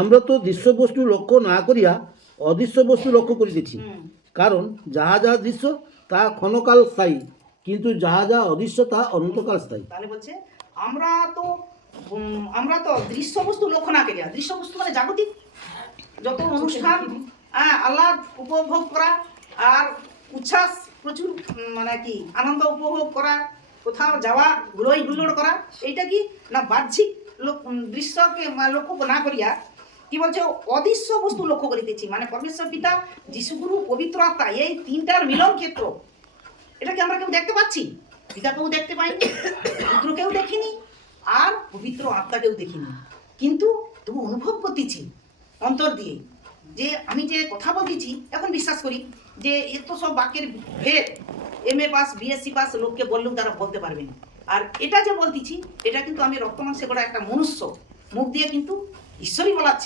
আমরা তো দৃশ্য বস্তু লক্ষ্য না করিয়া অদৃশ্য বস্তু লক্ষ্য করিতেছি, কারণ যাহা যাহা দৃশ্য তা ক্ষণকাল স্থায়ী, কিন্তু যাহা যাহা অদৃশ্য তা অনন্তকাল স্থায়ী। তাহলে বলছে আমরা তো দৃশ্য বস্তু লক্ষ্য না করিয়া, দৃশ্য বস্তু মানে জাগতিক যত অনুষ্ঠান, আল্লাহ উপভোগ করা আর উচ্ছ্বাস প্রচুর, মানে কি আনন্দ উপভোগ করা, কোথাও যাওয়া, ঘুরোই হুল্লোড় করা, এইটা কি না বাহ্যিক দৃশ্যকে লক্ষ্য না করিয়া কি বলছে অদৃশ্য বস্তু লক্ষ্য করিতেছি, মানে পরমেশ্বর পিতা, যিশুগুরু, পবিত্র আত্মা, এই তিনটার মিলন ক্ষেত্র। এটাকে আমরা কেউ দেখতে পাচ্ছি? পিতাকেও দেখতে পাইনি, পুত্রকেও দেখিনি, আর পবিত্র আত্মাকেও দেখিনি, কিন্তু তবু অনুভব করতেছি অন্তর দিয়ে যে আমি যে কথা বলতেছি। এখন বিশ্বাস করি যে এত সব বাক্যের ভেদ MA পাস BSc পাস লোককে বললেও তারা বলতে পারবে না। আর এটা যে বলতেছি, এটা কিন্তু আমি রক্ত মাংসে করা একটা মনুষ্য মুখ দিয়ে কিন্তু ঈশ্বরই বলাচ্ছি।